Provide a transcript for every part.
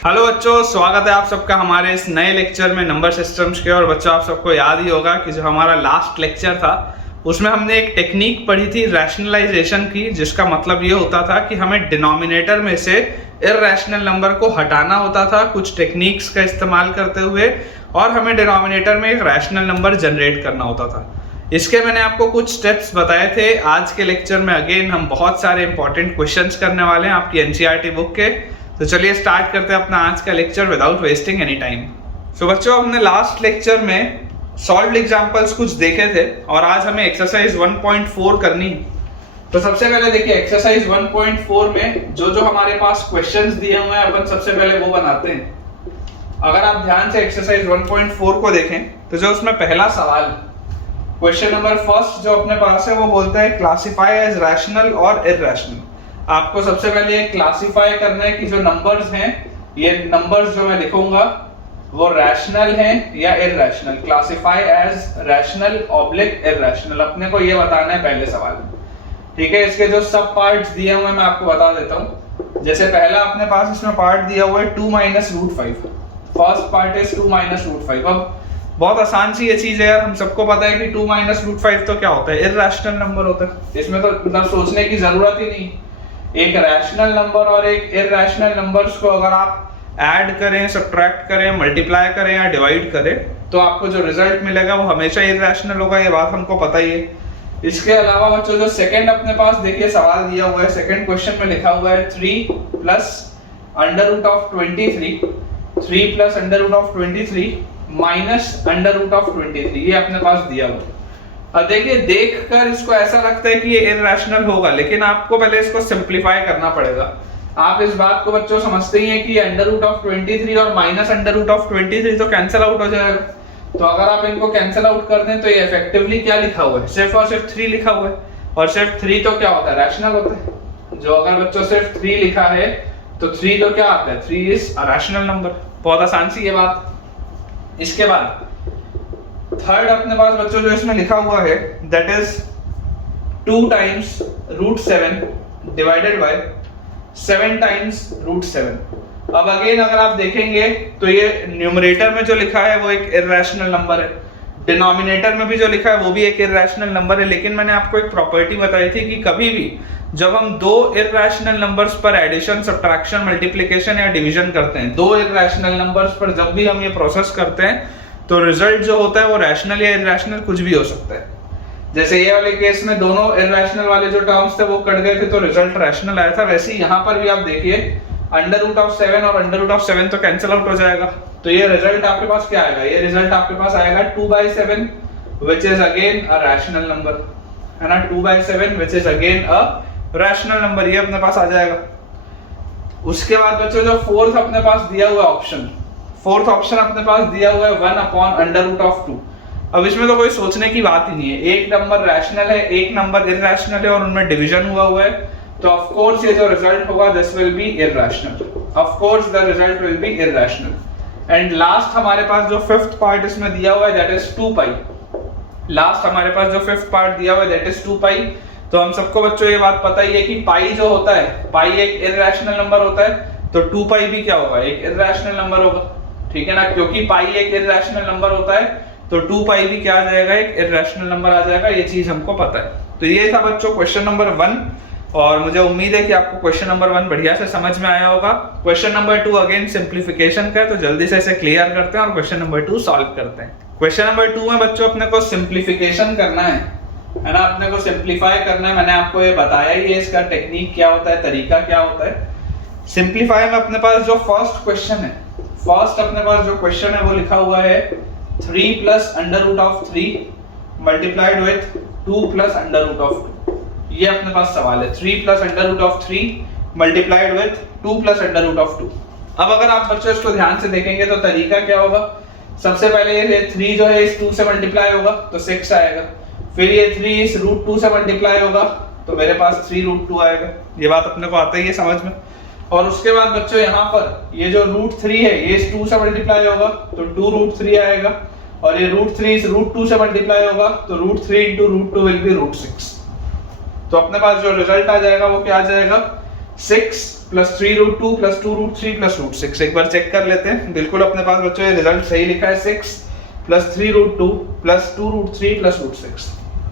Hello बच्चों, स्वागत है आप सबका हमारे इस नए लेक्चर में नंबर सिस्टम्स के। और बच्चों, आप सबको याद ही होगा कि जो हमारा लास्ट लेक्चर था उसमें हमने एक टेक्निक पढ़ी थी रैशनलाइजेशन की, जिसका मतलब ये होता था कि हमें डिनोमिनेटर में से इररैशनल नंबर को हटाना होता था कुछ टेक्निक्स का इस्तेमाल करते हुए, और हमें डिनोमिनेटर में एक रैशनल नंबर जनरेट करना होता था। इसके मैंने आपको कुछ स्टेप्स बताए थे। आज के लेक्चर में अगेन हम बहुत सारे इंपॉर्टेंट क्वेश्चंस करने वाले हैं आपकी एनसीईआरटी बुक के। तो चलिए स्टार्ट करते हैं अपना आज का lecture without wasting any time. So बच्चों, हमने लास्ट लेक्चर में सॉल्व्ड एग्जांपल्स कुछ देखे थे और आज हमें एक्सरसाइज 1.4 करनी है। तो सबसे पहले देखिए, एक्सरसाइज 1.4 में जो जो हमारे पास क्वेश्चंस दिए हुए हैं अपन सबसे पहले वो बनाते हैं। अगर आप ध्यान से एक्सरसाइज 1.4 को देखें तो जो उसमें पहला सवाल, क्वेश्चन नंबर फर्स्ट जो अपने पास है वो बोलता है क्लासिफाई एज रैशनल और इररैशनल। आपको सबसे पहले ये क्लासिफाई करना है कि जो नंबर्स हैं, ये नंबर्स जो मैं लिखूंगा वो रैशनल हैं या irrational. Classify as rational oblique irrational, अपने को ये बताना है पहले सवाल में। ठीक है, इसके जो सब पार्ट्स दिए हुए हैं मैं आपको बता देता हूँ। जैसे पहला अपने पास इसमें पार्ट दिया हुआ है 2 - √5। First part is 2 - √5। अब बहुत आसान सी ये चीज है यार, हम सबको पता है कि 2 - √5 तो क्या होता है, इररैशनल नंबर होता है। इसमें तो मतलब सोचने की जरूरत ही नहीं। एक रैशनल नंबर और एक इररैशनल नंबर्स को अगर आप ऐड करें, सब्ट्रैक्ट करें, मल्टीप्लाई करें या डिवाइड करें तो आपको जो रिजल्ट मिलेगा वो हमेशा इररैशनल होगा। ये बात हमको पता ही है। इसके अलावा बच्चों जो सेकंड अपने पास देखिए सवाल दिया हुआ है, सेकंड क्वेश्चन में लिखा हुआ है 3 + √23, 3 + √23 -√23, ये अपने पास दिया हुआ है। अब देखिए, देखकर इसको ऐसा लगता है कि ये इररैशनल होगा, लेकिन आपको पहले इसको सिंपलीफाई करना पड़ेगा। आप इस बात को बच्चों समझते ही हैं कि √23 और -√23 तो कैंसिल आउट हो जाएगा। तो अगर आप इनको कैंसिल आउट कर दें तो ये इफेक्टिवली क्या लिखा हुआ है, सिर्फ और सिर्फ 3 लिखा हुआ है। और सिर्फ 3 तो क्या होता है, रैशनल होता है। जो अगर बच्चों सिर्फ 3 लिखा है तो 3 तो क्या आता है, 3 इज अ रैशनल नंबर। बहुत आसान सी ये बात। इसके बाद थर्ड अपने पास बच्चों जो इसमें लिखा हुआ है दैट इज 2 × √7 डिवाइडेड बाय 7 × √7। अब अगेन अगर आप देखेंगे तो ये न्यूमरेटर में जो लिखा है वो एक इररैशनल नंबर है, डिनोमिनेटर में भी जो लिखा है वो भी एक इररैशनल नंबर है। लेकिन मैंने आपको एक प्रॉपर्टी बताई थी कि कभी भी जब हम दो इररैशनल नंबर्स पर एडिशन, सब्ट्रैक्शन, मल्टीप्लिकेशन या डिवीजन करते हैं, दो इररैशनल नंबर्स पर जब भी हम ये प्रोसेस करते हैं तो रिजल्ट जो होता है वो रैशनल या इररैशनल कुछ भी हो सकता है। जैसे ये वाले केस में दोनों इररैशनल वाले जो टर्म्स थे वो कट गए थे तो रिजल्ट रैशनल आया था। वैसे ही यहाँ पर भी आप देखिए √7 और √7 तो कैंसिल आउट हो जाएगा। तो ये रिजल्ट आपके पास क्या आएगा, ये रिजल्ट आपके पास आएगा 2/7 which is again a rational number, है ना। 2/7 which is again a rational number, ये अपने पास आ जाएगा। उसके बाद बच्चों जो फोर्थ अपने पास दिया हुआ ऑप्शन, फोर्थ ऑप्शन अपने पास दिया हुआ है 1/√2। अब इसमें तो कोई सोचने की बात ही नहीं है। एक नंबर रैशनल है, एक नंबर इररैशनल है और उनमें डिवीजन हुआ है, तो ऑफ कोर्स ये जो रिजल्ट होगा this will be irrational. Of course the result will be irrational. And last हमारे पास जो फिफ्थ पार्ट इसमें दिया हुआ है दैट इज 2π। लास्ट हमारे पास जो फिफ्थ पार्ट दिया हुआ है दैट इज 2π। तो हम सबको बच्चों ये बात पता ही है कि पाई जो होता है, पाई एक इररैशनल नंबर होता है, तो 2π भी क्या होगा, एक इररैशनल नंबर होगा। ठीक है ना, क्योंकि पाई एक इररैशनल नंबर होता है तो 2π भी क्या आ जाएगा, एक इररैशनल नंबर आ जाएगा। ये चीज हमको पता है। तो ये था बच्चों क्वेश्चन नंबर 1, और मुझे उम्मीद है कि आपको क्वेश्चन नंबर 1 बढ़िया से समझ में आया होगा। क्वेश्चन नंबर 2 अगेन सिंप्लीफिकेशन का है, तो जल्दी से इसे क्लियर करते हैं और क्वेश्चन नंबर 2 सॉल्व करते हैं। क्वेश्चन नंबर 2 में बच्चों अपने को सिंप्लीफिकेशन करना है ना, अपने को सिंप्लीफाई करना है। मैंने आपको ये बताया ही है, इसका टेक्निक क्या होता है, तरीका क्या होता है। सिंप्लीफाई में अपने पास जो फर्स्ट क्वेश्चन है, फर्स्ट अपने पास जो क्वेश्चन है वो लिखा हुआ है 3 + √3 मल्टीप्लाइड विथ 2 + √2। ये अपने पास सवाल है 3 + √3 मल्टीप्लाइड विथ 2 + √2। अब अगर आप बच्चों इसको ध्यान से देखेंगे तो तरीका क्या होगा, सबसे पहले ये 3 जो है इस 2 से मल्टीप्लाई होगा तो 6 आएगा। फिर ये 3 इस √2 से मल्टीप्लाई होगा तो मेरे पास 3√2 आएगा। ये बात अपने को आता ही है समझ में। और उसके बाद बच्चों यहाँ पर ये जो √3 है ये इस 2 से मल्टीप्लाई होगा तो 2√3 आएगा, और ये √3 इस √2 से मल्टीप्लाई होगा तो √3 × √2 विल बी √6। तो अपने पास जो रिजल्ट आ जाएगा वो क्या आ जाएगा, 6 plus 3 root 2 plus 2 root 3 plus root 6। एक बार चेक कर लेते हैं। बिल्कुल अपने पास बच्चों ये रिजल्ट सही लिखा है, 6 plus 3 root 2 plus 2 root 3 plus root 6,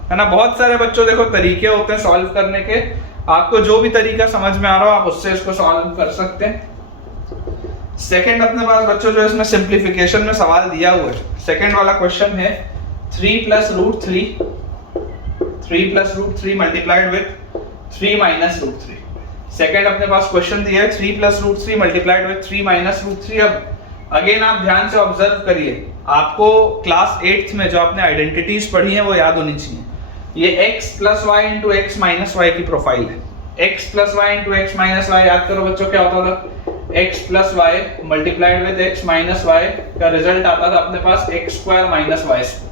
है ना। बहुत सारे बच्चों देखो तरीके होते हैं सॉल्व करने के, आपको जो भी तरीका समझ में आ रहा हो आप उससे इसको सॉल्व कर सकते हैं। सेकंड अपने पास बच्चों जो इसमें सिंप्लीफिकेशन में सवाल दिया हुआ है, सेकंड वाला क्वेश्चन है 3 plus root 3 multiplied with 3 minus root 3। Second अपने पास क्वेश्चन दिया है 3 plus root 3 multiplied with 3 minus root 3। अब अगेन आप ध्यान से ऑब्जर्व करिए, आपको क्लास 8th में जो आपने आइडेंटिटीज पढ़ी है वो याद होनी चाहिए। ये x plus y into x minus y की प्रोफाइल है। x plus y into x minus y याद करो बच्चों क्या होता था, x plus y multiplied with x minus y का रिजल्ट आता था अपने पास x square minus y square.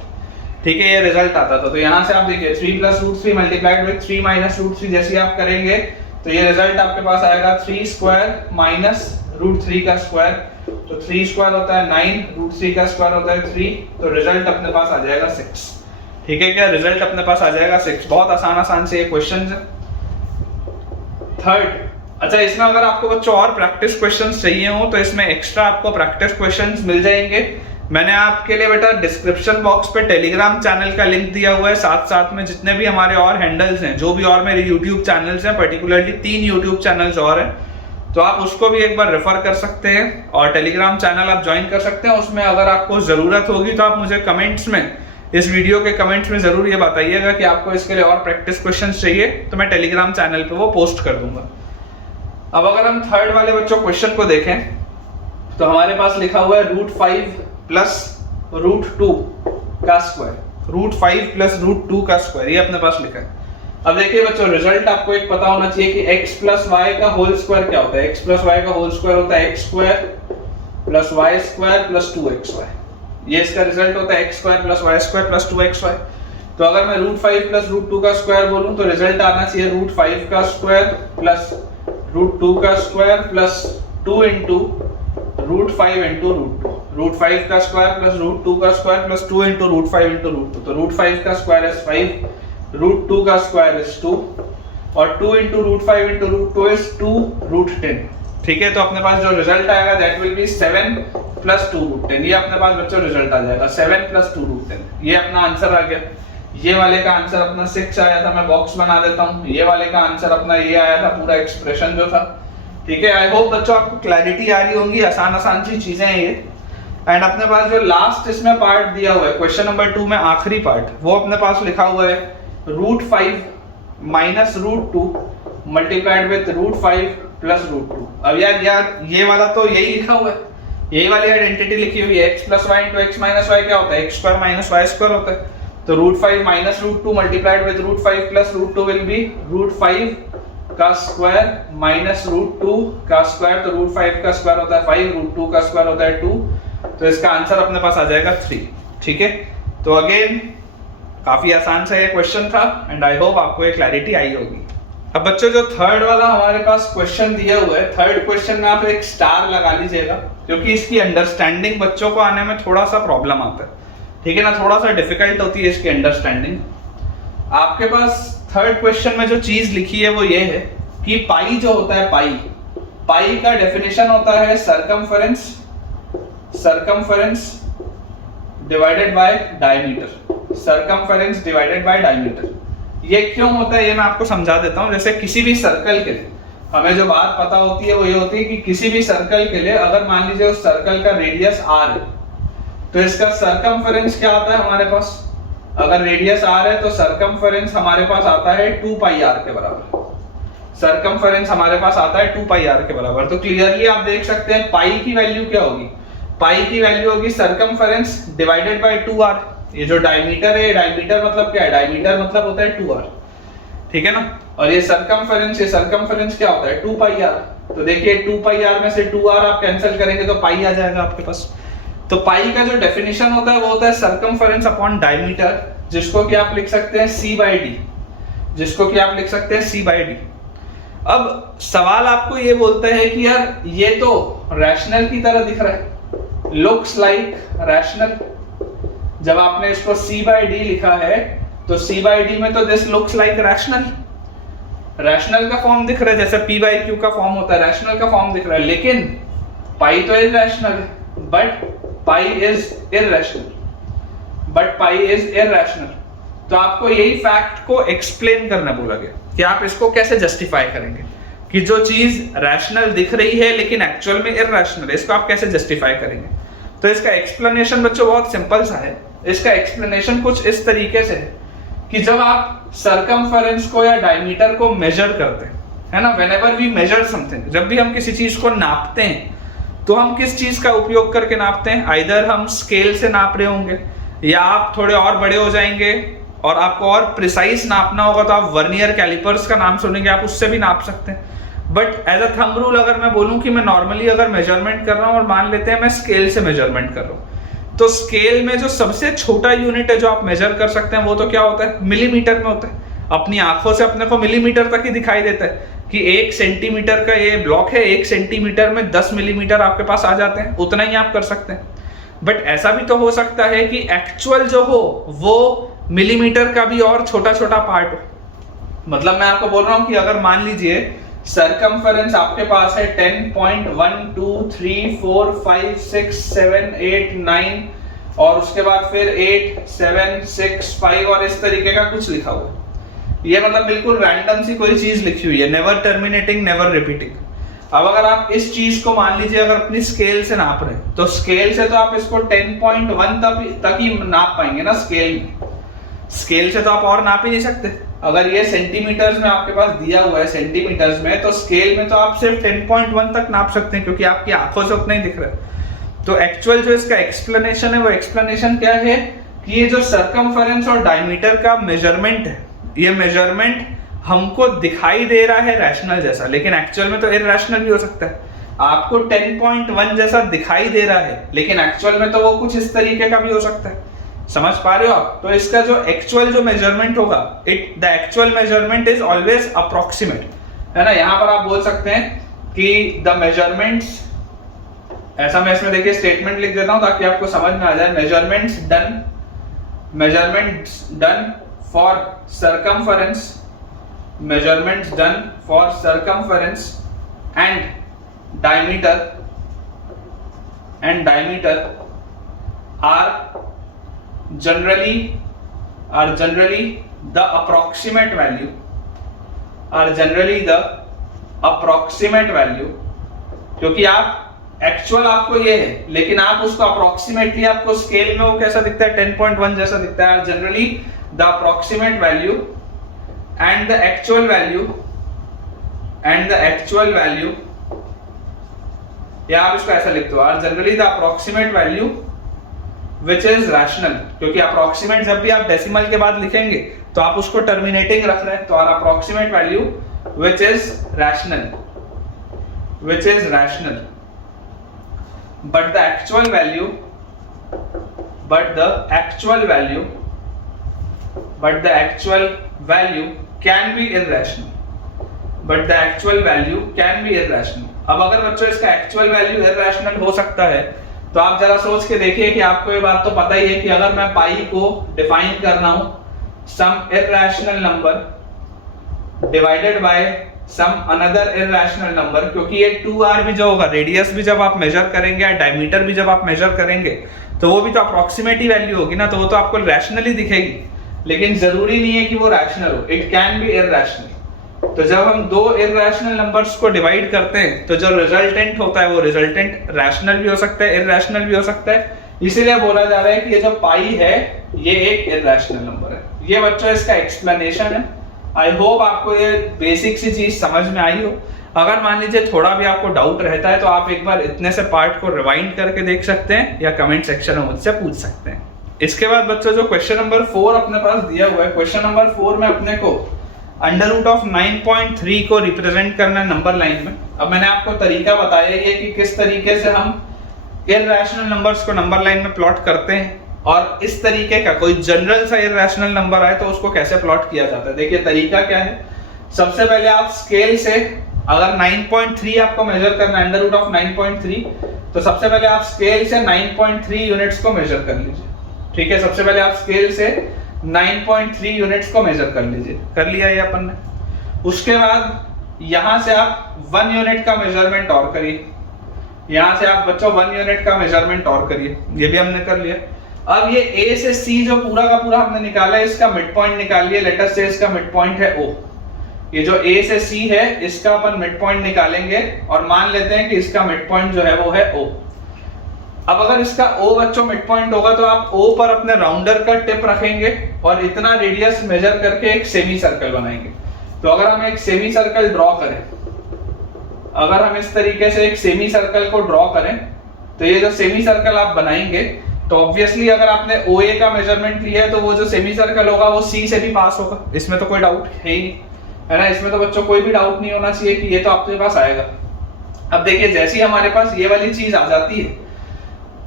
ठीक है, ये रिजल्ट आता था। तो यहाँ से आप देखिए 3 plus root 3 multiplied with 3 minus root 3 जैसे आप करेंगे तो ये रिजल्ट आपके पास आएगा 3 स्क्वायर माइनस रूट 3 का स्क्वायर। तो 3 स्क्वायर होता है 9, रूट 3 का स्क्वायर होता है 3, तो रिजल्ट अपने पास आ जाएगा 6। ठीक है क्या, रिजल्ट अपने पास आ जाएगा 6। बहुत आसान से ये क्वेश्चन है। थर्ड, अच्छा इसमें अगर आपको बच्चों और प्रैक्टिस क्वेश्चंस चाहिए हो तो इसमें एक्स्ट्रा आपको प्रैक्टिस क्वेश्चंस मिल जाएंगे। मैंने आपके लिए बेटा डिस्क्रिप्शन बॉक्स पे टेलीग्राम चैनल का लिंक दिया हुआ है, साथ साथ में जितने भी हमारे और हैंडल्स हैं, जो भी और मेरे यूट्यूब चैनल्स हैं, पर्टिकुलरली 3 यूट्यूब चैनल्स और हैं, तो आप उसको भी एक बार रेफर कर सकते हैं और टेलीग्राम चैनल आप ज्वाइन कर सकते हैं। उसमें अगर आपको जरूरत होगी तो आप मुझे कमेंट्स में, इस वीडियो के कमेंट्स में जरूर ये बताइएगा कि आपको इसके लिए और प्रैक्टिस क्वेश्चंस चाहिए, तो मैं टेलीग्राम चैनल पे वो पोस्ट कर दूंगा। अब अगर हम थर्ड वाले बच्चों क्वेश्चन को देखें तो हमारे पास लिखा हुआ है रूट 5 प्लस रूट 2 का स्क्वायर। रूट 5 प्लस रूट 2 का स्क्वायर, ये अपने पास लिखा है। अब देखिए बच्चों, रिजल्ट आपको एक पता होना चाहिए कि x प्लस वाई का होल स्क्वायर क्या होता है। x प्लस वाई का होल स्क्वायर होता है x square plus y square plus 2xy। ये इसका रिजल्ट होता है x square plus y square plus 2xy। तो अगर मैं रूट 5 प्लस रूट 2 का स्क्वायर बोलूं तो रिजल्ट आना चाहिए रूट 5 का स्क्वायर प्लस रूट 2 का square plus 2 into root 5 into root 2। Root 5 का स्क्वायर प्लस रूट 2 का square plus 2 into root 5 into root 2। तो रूट 5 का स्क्वायर इज 5, रूट 2 का स्क्वायर इज 2 और 2 into root 5 into root 2 is 2 root 10। ठीक है, तो अपने पास जो रिजल्ट आएगा that will be 7 plus 2 root 10। ये अपने पास बच्चों रिजल्ट आ जाएगा 7 प्लस 2 रूट 10। ये अपना आंसर आ गया। ये वाले का आंसर अपना 6 आया था, मैं बॉक्स बना देता हूँ। ये वाले का आंसर अपना ये आया था, पूरा एक्सप्रेशन जो था। ठीक है, आई होप बच्चों आपको क्लैरिटी आ रही होंगी। आसान सी चीजें हैं ये। एंड अपने पास जो लास्ट इसमें पार्ट दिया हुआ है क्वेश्चन नंबर 2 में, आखिरी पार्ट, वो अपने पास लिखा हुआ है root 5 minus root 2 multiplied with root 5 plus root 2। अब यार ये वाला तो यही लिखा हुआ है, यही वाली आइडेंटिटी लिखी हुई है। x plus y into x minus y क्या होता है, x square minus y square होता है। तो root 5 minus root 2 multiplied with root 5 plus root 2 will be root 5 का स्क्वायर माइनस रूट 2 का स्क्वायर। तो रूट 5 का स्क्वायर होता है 5, रूट 2 का स्क्वायर होता है 2, तो इसका आंसर अपने पास आ जाएगा 3। ठीक है, तो अगेन काफी आसान सा ये क्वेश्चन था एंड आई होप आपको ये क्लैरिटी आई होगी। अब बच्चों जो थर्ड वाला हमारे पास क्वेश्चन दिया हुआ है, थर्ड क्वेश्चन में आप एक स्टार लगा लीजिएगा, क्योंकि इसकी अंडरस्टैंडिंग बच्चों को आने में थोड़ा सा प्रॉब्लम आता है। ठीक है ना, थोड़ा सा डिफिकल्ट होती है इसकी अंडरस्टैंडिंग। आपके पास थर्ड क्वेश्चन में जो चीज लिखी है वो ये है कि पाई जो होता है, पाई का डेफिनेशन होता है circumference divided by diameter. Circumference divided by diameter. ये क्यों होता है ये मैं आपको समझा देता हूं। जैसे किसी भी सर्कल के लिए हमें जो बात पता होती है वो ये होती है कि किसी भी सर्कल के लिए अगर मान लीजिए उस सर्कल का रेडियस r है तो इसका सरकमफेरेंस क्या आता है हमारे पास। अगर रेडियस r है तो सरकमफेरेंस हमारे पास आता है 2 पाई r के बराबर। सरकमफेरेंस हमारे पास आता है 2 पाई r के बराबर। तो क्लियरली आप देख सकते हैं पाई की वैल्यू क्या होगी। पाई की वैल्यू होगी सरकमफेरेंस डिवाइडेड बाय 2r। ये जो डायमीटर है, डायमीटर मतलब क्या है, डायमीटर मतलब होता है 2r। ठीक है ना, और ये सरकमफेरेंस क्या होता है 2 पाई r। तो देखिए 2 पाई r में से 2r आप कैंसिल करेंगे तो पाई आ जाएगा आपके पास। तो पाई का जो डेफिनेशन होता है वो होता है सरकमफेरेंस अपॉन डायमीटर, जिसको कि आप लिख सकते हैं c by d। अब सवाल आपको ये बोलता है कि यार ये तो रैशनल की तरह दिख रहा है, लुक्स लाइक रैशनल। जब आपने इसको c by d लिखा है तो c by d में तो this looks like rational. Rational का फॉर्म दिख रहा है, जैसे p बाई क्यू का फॉर्म होता है, रैशनल का फॉर्म दिख रहा है, लेकिन पाई तो इरैशनल है, बट पाई इज इरैशनल। तो आपको यही फैक्ट को एक्सप्लेन करना बोला गया कि आप इसको कैसे जस्टिफाई करेंगे कि जो चीज रैशनल दिख रही है लेकिन एक्चुअल में इरैशनल है, इसको आप कैसे जस्टिफाई करेंगे। तो इसका एक्सप्लेनेशन बच्चों बहुत सिंपल सा है। इसका एक्सप्लेनेशन कुछ इस तरीके से है कि जब आप सरकमफेरेंस को या डायमीटर को मेजर करते हैं, है ना, व्हेनेवर वी मेजर समथिंग, जब भी हम किसी चीज को नापते हैं तो हम किस चीज का उपयोग करके नापते हैं, आइदर हम स्केल से नाप रहे होंगे या आप थोड़े और बड़े हो जाएंगे और आपको और प्रिसाइज नापना होगा तो आप वर्नियर कैलिपर्स का नाम सुनेंगे, आप उससे भी नाप सकते हैं। But as a thumb rule अगर मैं बोलूं कि मैं नॉर्मली अगर मेजरमेंट कर रहा हूं और मान लेते हैं मैं स्केल से मेजरमेंट कर रहा हूं, तो स्केल में जो सबसे छोटा यूनिट है जो आप मेजर कर सकते हैं वो तो क्या होता है, मिलीमीटर में होता है। अपनी आंखों से अपने को मिलीमीटर तक ही दिखाई देता है कि 1 सेंटीमीटर का ये ब्लॉक है, 1 सेंटीमीटर में 10 मिलीमीटर आपके पास आ जाते हैं, उतना ही आप कर सकते हैं। बट ऐसा भी तो हो सकता है कि एक्चुअल जो हो वो मिलीमीटर का भी और छोटा छोटा पार्ट हो। मतलब मैं आपको बोल रहा हूं कि अगर मान लीजिए सरकमफेरेंस आपके पास है 10.123456789 और उसके बाद फिर 8765 और इस तरीके का कुछ लिखा हुआ है। ये मतलब बिल्कुल रैंडम सी कोई चीज लिखी हुई है, नेवर टर्मिनेटिंग नेवर रिपीटिंग। अब अगर आप इस चीज को मान लीजिए अगर अपनी स्केल से नाप रहे हैं तो स्केल से तो आप इसको 10.1 तक ही नाप पाएंगे ना। स्केल से तो आप और नाप ही नहीं सकते। अगर ये सेंटीमीटर्स में आपके पास दिया हुआ है सेंटीमीटर्स में, तो स्केल में तो आप सिर्फ 10.1 तक नाप सकते हैं क्योंकि आपकी आंखों से उतना ही दिख रहा है। तो एक्चुअल जो इसका एक्सप्लेनेशन है वो एक्सप्लेनेशन क्या है कि ये जो सरकमफेरेंस और डायमीटर का मेजरमेंट है, ये मेजरमेंट हमको दिखाई दे रहा है रैशनल जैसा, लेकिन एक्चुअल में तो इरैशनल भी हो सकता है। आपको 10.1 जैसा दिखाई दे रहा है लेकिन एक्चुअल में तो वो कुछ इस तरीके का भी हो सकता है। समझ पा रहे हो आप? तो इसका जो एक्चुअल जो मेजरमेंट होगा, the actual measurement is always approximate, है ना। यहां पर आप बोल सकते हैं कि द मेजरमेंट्स, ऐसा मैं इसमें देखिए स्टेटमेंट लिख देता हूं ताकि आपको समझ में आ जाए। Measurements done for circumference, measurements done for circumference and diameter are generally the approximate value, क्योंकि आप एक्चुअल आपको ये है लेकिन आप उसको अप्रोक्सीमेटली आपको स्केल में वो कैसा दिखता है, 10.1 जैसा दिखता है। Generally the approximate value and the actual value या आप इसको ऐसा लिख दो, are generally the approximate value which is rational, क्योंकि approximate जब भी आप डेसिमल के बाद लिखेंगे तो आप उसको टर्मिनेटिंग रख रहे हैं, तो our approximate value which is rational but the actual value can be irrational, अब अगर बच्चों इसका एक्चुअल वैल्यू इरैशनल हो सकता है तो आप जरा सोच के देखिए कि आपको ये बात तो पता ही है कि अगर मैं पाई को डिफाइन कर रहा हूं some irrational number divided by some another irrational number, क्योंकि ये 2r भी जो होगा, रेडियस भी जब आप मेजर करेंगे या डायमीटर भी जब आप मेजर करेंगे तो वो भी तो अप्रोक्सीमेट ही वैल्यू होगी ना, तो वो तो आपको रैशनली दिखेगी, लेकिन जरूरी नहीं है कि वो रैशनल हो, इट कैन बी इरैशनल। तो जब हम दो इरैशनल नंबर्स को डिवाइड करते हैं तो जो रिजल्टेंट होता है वो रिजल्टेंट रैशनल भी हो सकता है, इरैशनल भी हो सकता है। इसीलिए बोला जा रहा है कि ये जो पाई है ये एक इरैशनल नंबर है। ये बच्चों इसका एक्सप्लेनेशन है। आई होप आपको ये बेसिक सी चीज समझ में आई हो। अगर मान लीजिए थोड़ा भी आपको डाउट रहता है तो आप एक बार इतने से पार्ट को रिवाइंड करके देख सकते हैं या कमेंट सेक्शन में मुझसे पूछ सकते हैं। इसके बाद बच्चों जो क्वेश्चन नंबर 4 अपने पास दिया हुआ है, क्वेश्चन नंबर 4 में अपने को अंडर रूट ऑफ 9.3 को रिप्रेजेंट करना है नंबर लाइन में। अब मैंने आपको तरीका बताया ये कि किस तरीके से हम इरैशनल नंबर्स को नंबर लाइन में प्लॉट करते हैं, और इस तरीके का कोई जनरल सा इरैशनल नंबर आए तो उसको कैसे प्लॉट किया जाता है। देखिए तरीका क्या है। सबसे पहले आप स्केल से अगर 9.3 आपको मेजर करना है, अंडर रूट ऑफ 9.3, तो सबसे पहले आप स्केल से 9.3 यूनिट्स को मेजर कर लीजिए। ठीक है, सबसे पहले आप स्केल से 9.3 यूनिट्स को मेजर कर लीजिए। कर लिया ये अपन ने। उसके बाद यहां से आप 1 यूनिट का मेजरमेंट और करिए, यहां से आप बच्चों 1 यूनिट का मेजरमेंट और करिए, ये भी हमने कर लिया। अब ये ए से सी जो पूरा का पूरा हमने निकाला है, इसका मिड पॉइंट निकालिए। लेट अस से इसका मिड पॉइंट है ओ, ये जो ए से सी है इसका अपन मिड पॉइंट निकालेंगे और मान लेते हैं कि इसका मिड पॉइंट जो है वो है ओ। अब अगर इसका ओ बच्चों मिड पॉइंट होगा तो आप ओ पर अपने राउंडर का टिप रखेंगे और इतना रेडियस मेजर करके एक सेमी सर्कल बनाएंगे। तो अगर हम एक सेमी सर्कल ड्रॉ करें, अगर हम इस तरीके से एक सेमी सर्कल को ड्रॉ करें, तो ये जो सेमी सर्कल आप बनाएंगे, तो ऑब्वियसली अगर आपने OA का मेजरमेंट लिया है तो वो जो सेमी सर्कल होगा वो C से भी पास होगा, इसमें तो कोई डाउट है ही नहीं, है ना। इसमें तो बच्चों कोई भी डाउट नहीं होना चाहिए कि ये तो आपके पास आएगा। अब देखिए जैसे ही हमारे पास ये वाली चीज आ जाती है,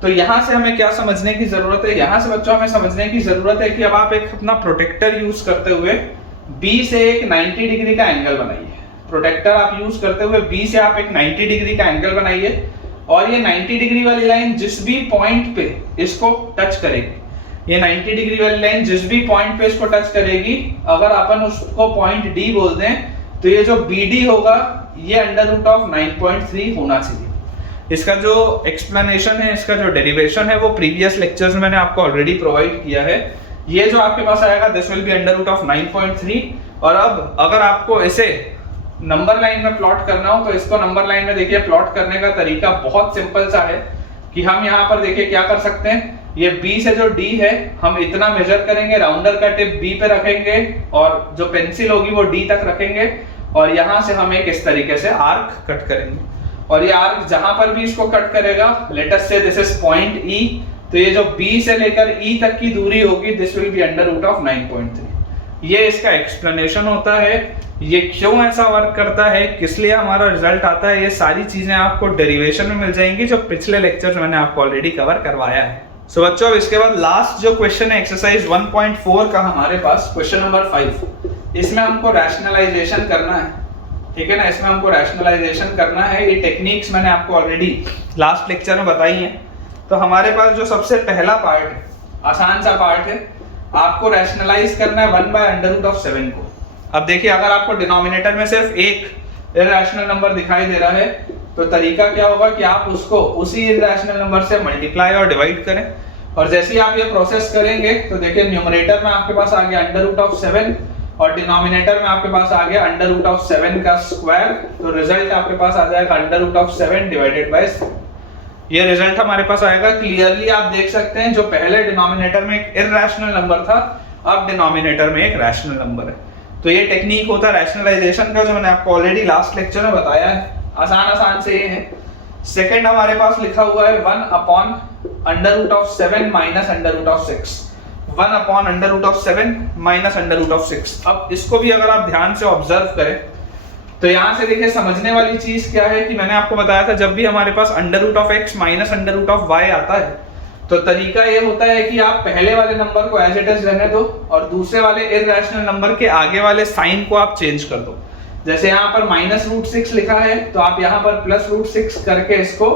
तो यहां से हमें क्या समझने की जरूरत है, यहां से बच्चों हमें समझने की जरूरत है कि अब आप एक अपना प्रोटेक्टर यूज करते हुए B से एक 90 डिग्री का एंगल बनाइए। प्रोटेक्टर आप यूज करते हुए B से आप एक 90 डिग्री का एंगल बनाइए और ये 90 डिग्री वाली लाइन जिस भी पॉइंट पे इसको टच करेगी, ये 90 डिग्री वाली लाइन जिस भी पॉइंट पे इसको टच करेगी, अगर अपन उसको पॉइंट D बोल दें तो ये जो BD होगा ये अंडर रूट ऑफ 9.3 होना चाहिए। इसका जो एक्सप्लेनेशन है, इसका जो डेरिवेशन है वो प्रीवियस लेक्चर्स में मैंने आपको ऑलरेडी प्रोवाइड किया है। ये जो आपके पास आएगा this will be under root of 9.3। और अब अगर आपको इसे नंबर लाइन में प्लॉट करना हो तो इसको नंबर लाइन में देखिए प्लॉट करने का तरीका बहुत सिंपल सा है कि हम यहाँ पर देखिए क्या कर सकते हैं, ये B से जो D है हम इतना मेजर करेंगे, राउंडर का टिप B पे रखेंगे और जो पेंसिल होगी वो D तक रखेंगे और यहाँ से हम एक इस तरीके से आर्क कट करेंगे। और ये आर्क जहां पर भी इसको कट करेगा, लेट अस से दिस इज पॉइंट E, तो ये जो B से लेकर E तक की दूरी होगी this will be under root of 9.3। ये इसका एक्सप्लेनेशन होता है, ये क्यों ऐसा वर्क करता है, किस लिए हमारा रिजल्ट आता है, ये सारी चीजें आपको डेरिवेशन में मिल जाएंगी जो पिछले लेक्चर में मैंने आपको ऑलरेडी कवर करवाया है। सो बच्चों अब इसके बाद लास्ट जो क्वेश्चन है एक्सरसाइज 1.4 का हमारे पास क्वेश्चन नंबर 5। इसमें हमको रैशनलाइजेशन करना है, ठीक है ना, इसमें हमको रैशनलाइजेशन करना है। ये टेक्निक्स मैंने आपको ऑलरेडी लास्ट लेक्चर में बताई हैं। तो हमारे पास जो सबसे पहला पार्ट है, आसान सा पार्ट है, आपको रैशनलाइज करना है 1 बाय अंडर रूट ऑफ 7 को। अब देखिए अगर आपको डिनोमिनेटर में सिर्फ एक इरैशनल नंबर दिखाई दे रहा है तो तरीका क्या होगा कि आप उसको उसी इरैशनल नंबर से मल्टीप्लाई और डिवाइड करें। और जैसे ही आप ये प्रोसेस करेंगे तो देखिए न्यूमरेटर में आपके पास आ गया अंडर रूट ऑफ 7 और डिनोमिनेटर में आपके पास आ गया अंडर रूट ऑफ 7 का स्क्वायर, तो रिजल्ट आपके पास आ जाएगा under root of 7 divided by 7। ये रिजल्ट हमारे पास आएगा। क्लियरली आप देख सकते हैं जो पहले डिनोमिनेटर में एक इरैशनल नंबर था, अब डिनोमिनेटर में एक रैशनल नंबर है। तो ये टेक्निक होता है रैशनलाइजेशन का जो मैंने आपको ऑलरेडी लास्ट लेक्चर में बताया है। आसान से ये है। सेकंड हमारे पास लिखा हुआ है 1 upon under root of 7 minus under root of 6। 1 upon under root of 7 minus under root of 6। अब इसको भी अगर आप ध्यान से ऑब्जर्व करें तो यहां से देखिए समझने वाली चीज क्या है कि मैंने आपको बताया था जब भी हमारे पास under root of x minus under root of y आता है तो तरीका ये होता है कि आप पहले वाले नंबर को एज इट इज रहने दो और दूसरे वाले इरैशनल नंबर के आगे वाले साइन को आप चेंज कर दो। जैसे यहाँ पर माइनस रूट 6 लिखा है तो आप यहाँ पर प्लस रूट 6 करके इसको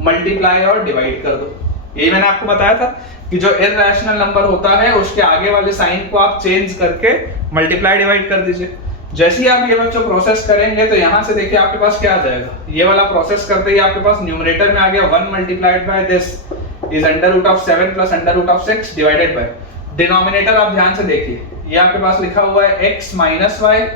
मल्टीप्लाई और डिवाइड कर दो। यही मैंने आपको बताया था कि जो इरैशनल नंबर होता है उसके आगे वाले साइन को आप चेंज करके मल्टीप्लाई डिवाइड कर दीजिए। जैसे ही आप ये बच्चों प्रोसेस करेंगे तो यहाँ से देखिए आपके पास क्या आ जाएगा, ये वाला प्रोसेस करते ही आपके पास न्यूमरेटर में आ गया 1 multiplied by this is under root of 7 plus under root of 6 divided by denominator. आप ध्यान से देखिए ये आपके पास लिखा हुआ है x minus y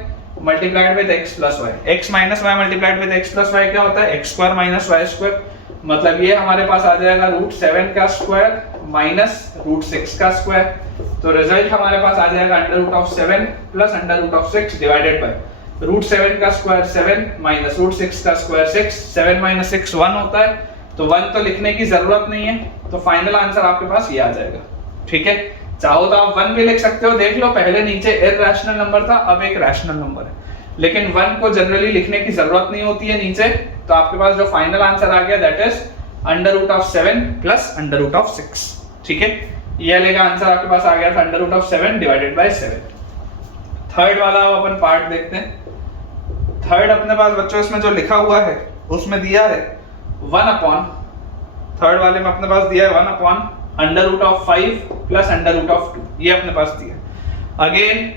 multiplied with x plus y. x minus y multiplied with x plus y क्या होता है, x square minus y square. मतलब ये हमारे पास आ जाएगा रूट 7 का स्क्वायर माइनस रूट 6 का स्क्वायर। तो रिजल्ट हमारे पास आ जाएगा under root of 7 plus under root of 6 divided by root 7 का स्क्वायर 7 माइनस रूट 6 का स्क्वायर 6। 7 माइनस 6 1 होता है, तो 1 तो लिखने की जरूरत नहीं है, तो फाइनल आंसर आपके पास ये आ जाएगा। ठीक है, चाहो तो आप 1 भी लिख सकते हो। देख लो पहले नीचे इरैशनल नंबर था, अब एक रैशनल नंबर है, लेकिन 1 को जनरली लिखने की जरूरत नहीं होती है नीचे। तो आपके पास जो फाइनल आंसर आ गया that is under root of 7 plus under root of 6। ठीक है, ये वाला आंसर आपके पास आ गया था under root of 7 divided by 7। Third वाला अब अपन पार्ट देखते हैं। थर्ड अपने पास बच्चों इसमें जो लिखा हुआ है उसमें दिया है 1 अपॉन, थर्ड वाले में अपने पास दिया है 1 upon under root of 5 plus under root of 2, ये अपने पास दिया। अगेन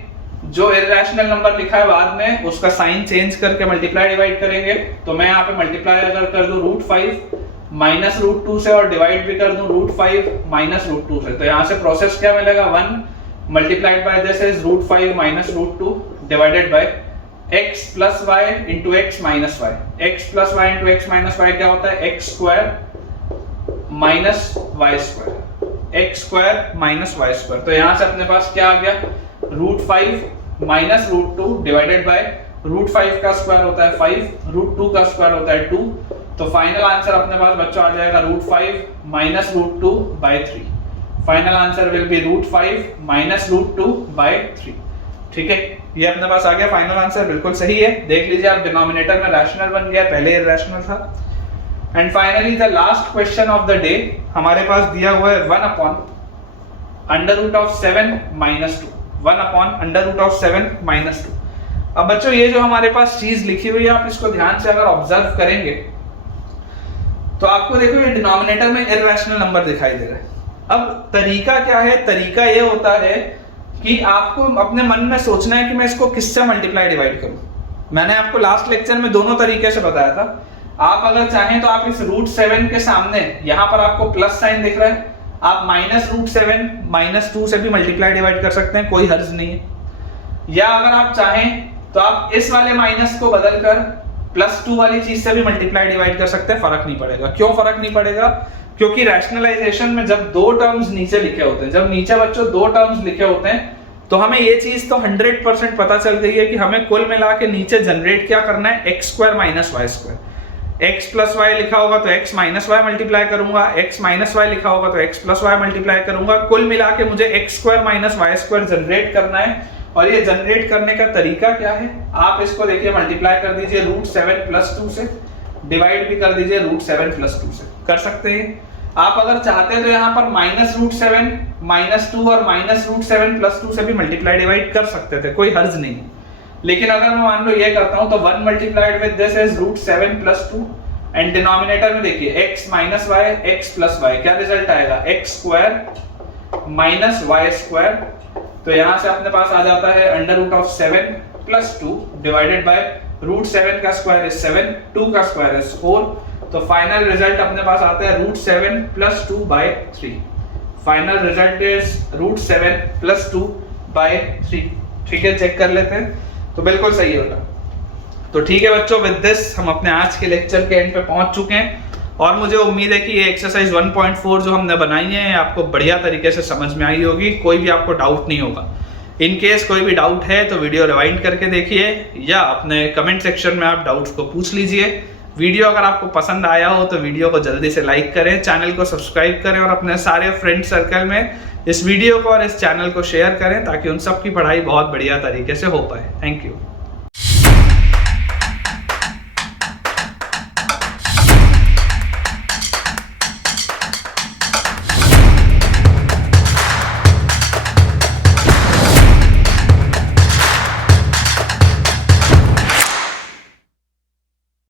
जो इरेशनल नंबर लिखा है बाद में उसका साइन चेंज करके मल्टीप्लाई डिवाइड करेंगे। तो मैं यहाँ पे मल्टीप्लाई अगर कर दूं √5 माइनस √2 से और डिवाइड भी कर दूं √5 माइनस √2 से, तो यहाँ से प्रोसेस क्या मिलेगा, 1 multiplied by this is √5 minus √2 divided by x plus y into x minus y. x plus y into x minus y क्या होता है, x square minus y square, x square minus y square. तो यहाँ से अपने पास क्या आ गया, √5 minus √2 divided bye √5 का स्क्वायर होता है 5, √2 का स्क्वायर होता है 2। तो फाइनल आंसर अपने पास बच्चों आ जाएगा √5 minus √2 by 3। Final answer will be √5 minus √2 by 3। ठीक है, ये अपने पास आ गया फाइनल आंसर, बिल्कुल सही है। देख लीजिए आप, डिनोमिनेटर में रैशनल बन गया, पहले इरेशनल था। And finally the last question of the day हमारे पास दिया हुआ है 1/√7 माइनस 2, 1/√7 माइनस 2। अब बच्चों ये जो हमारे पास चीज लिखी हुई है, आप इसको ध्यान से अगर ऑब्जर्व करेंगे तो आपको देखो ये डिनोमिनेटर में इरेशनल नंबर दिखाई दे रहा है। अब तरीका क्या है, तरीका ये होता है कि आपको अपने मन में सोचना है कि मैं इसको किससे मल्टीप्लाई डिवाइड करूं। मैंने आपको लास्ट लेक्चर में दोनों तरीके से बताया था। आप अगर चाहें तो आप इस √7 के सामने यहां पर आपको प्लस साइन दिख रहा है, आप माइनस √7 माइनस 2 से भी मल्टीप्लाई डिवाइड कर सकते हैं, कोई हर्ज नहीं है। या अगर आप चाहें तो आप इस वाले माइनस को बदलकर +2 वाली चीज से भी मल्टीप्लाई डिवाइड कर सकते हैं, फर्क नहीं पड़ेगा। क्यों फर्क नहीं पड़ेगा, क्योंकि रैशनलाइजेशन में जब दो टर्म्स नीचे लिखे होते हैं, जब नीचे बच्चों दो टर्म्स लिखे होते हैं, तो हमें ये चीज तो 100% पता चल गई है कि हमें कुल मिला के नीचे जनरेट क्या करना है, x square minus y square. x plus y लिखा होगा तो x माइनस वाई मल्टीप्लाई करूंगा, x माइनस वाई लिखा होगा तो x प्लस वाई मल्टीप्लाई करूंगा। कुल मिला के मुझे x square minus y square generate करना है। और ये जनरेट करने का तरीका क्या है, आप इसको देखिए मल्टीप्लाई कर दीजिए √7 प्लस 2 से, डिवाइड भी कर दीजिए √7 प्लस 2 से, कर सकते हैं। आप अगर चाहते हैं तो यहाँ पर -√7 माइनस 2 और -√7 प्लस 2 से भी मल्टीप्लाई डिवाइड कर सकते थे, कोई हर्ज नहीं। लेकिन अगर मैं मान लो ये करता हूं तो 1 multiplied with this is √7 plus 2 and denominator में देखिए x minus y x plus y, क्या रिजल्ट आएगा, x square minus y square. तो यहां से अपने पास आ जाता है √7 प्लस 2 डिवाइडेड बाय √7 का स्क्वायर इज 7, 2 का स्क्वायर इज 4। तो फाइनल रिजल्ट अपने पास आता है √7 plus 2 by 3। Final result is √7 plus 2 by 3। ठीक है, चेक कर लेते हैं, तो बिल्कुल सही होगा। तो ठीक है बच्चों, विद दिस हम अपने आज के लेक्चर के एंड पे पहुंच चुके हैं और मुझे उम्मीद है कि ये एक्सरसाइज 1.4 जो हमने बनाई है आपको बढ़िया तरीके से समझ में आई होगी, कोई भी आपको डाउट नहीं होगा। इन केस कोई भी डाउट है तो वीडियो रिवाइंड करके देखिए या अपने कमेंट सेक्शन में आप डाउट्स को पूछ लीजिए। वीडियो अगर आपको पसंद आया हो तो वीडियो को जल्दी से लाइक करें, चैनल को सब्सक्राइब करें और अपने सारे फ्रेंड सर्कल में इस वीडियो को और इस चैनल को शेयर करें ताकि उन सब की पढ़ाई बहुत बढ़िया तरीके से हो पाए। Thank you.